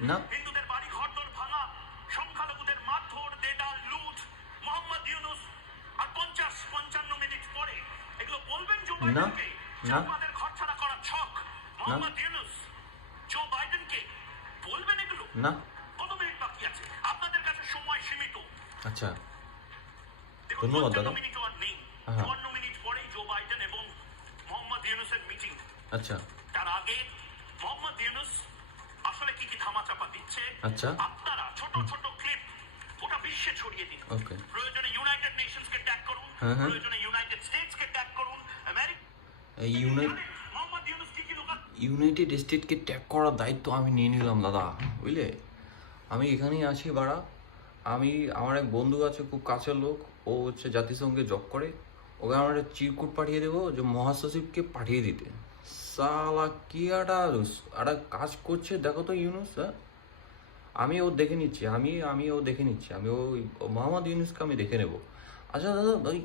না। হিন্দুদের বাড়ি ঘরদোর ভাঙা সংখ্যালঘুদের মারধর দেদার লুট মোহাম্মদ ইউনুস আর পঞ্চাশ পঞ্চান্ন মিনিট পরে এগুলো বলবেন জো বাইডেনকে যে ঘর ছাড়া করা ছক। মোহাম্মদ ইউনুস জো বাইডেনকে বলবেন এগুলো? না। কত মিনিট বাকি আছে? আপনাদের কাছে সময় সীমিত। আচ্ছা। ধন্যবাদ, দাদা। হ্যাঁ। 54 মিনিট পরেই জো বাইডেন এবং মোহাম্মদ ইউনুসের মিটিং আচ্ছা। তার আগে মোহাম্মদ ইউনুস আসলে কি কি ধামাচাপা দিচ্ছে? আচ্ছা। আপনারা ছোট ছোট ক্লিপ গোটা বিশ্বে ছড়িয়ে দিন। ওকে। প্রয়োজনে ইউনাইটেড নেশনসকে ট্যাগ করুন হ্যাঁ, হ্যাঁ। প্রয়োজনে ইউনাইটেড স্টেটসকে ট্যাগ করুন আমেরিকা কি কি ইউনাইটেড স্টেটকে ট্যাগ করার দায়িত্ব আমি নিয়ে নিলাম দাদা বুঝলে? আমি এখানেই আছি বাড়া। আমি আমার এক বন্ধু আছে খুব কাছের লোক ও হচ্ছে জাতিসংঘে জব করে। ওকে আমার একটা চিরকুট পাঠিয়ে দেবো যে মহাসচিবকে পাঠিয়ে দিতে। সালা কি একটা একটা কাজ করছে দেখো তো ইউনুস আমি ও দেখে নিচ্ছি আমি আমি ও দেখে নিচ্ছি আমি ওই মোহাম্মদ ইউনুসকে আমি দেখে নেব আচ্ছা দাদা ওই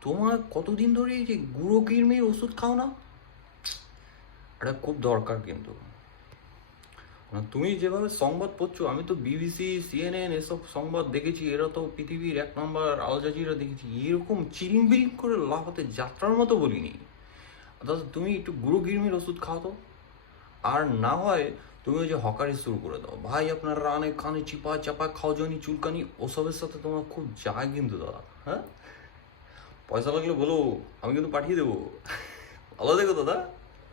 তোমার কতদিন ধরে এই যে গুঁড়ো কিরমির ওষুধ খাও না এটা খুব দরকার কিন্তু তুমি যেভাবে সংবাদ পড়ছো আমি তো বিবিসি সিএনএন এসব সংবাদ দেখেছি এরা তো পৃথিবীর এক নম্বর আল জাজিরা দেখেছি এরকম চিরিং বিরিং করে লাফাতে যাত্রার মতো বলিনি দাদা তুমি একটু গুঁড়ো গিরমির ওষুধ খাও তো। আর না হয় তুমি ওই যে হকারি শুরু করে দাও। ভাই, আপনার রানে কানে চিপা চাপা খাওয়ানি চুলকানি, ওসবের সাথে তোমার খুব যায় কিন্তু দাদা হ্যাঁ? পয়সা লাগলে বলো, আমি কিন্তু পাঠিয়ে দেবো। ভালো দেখো দাদা।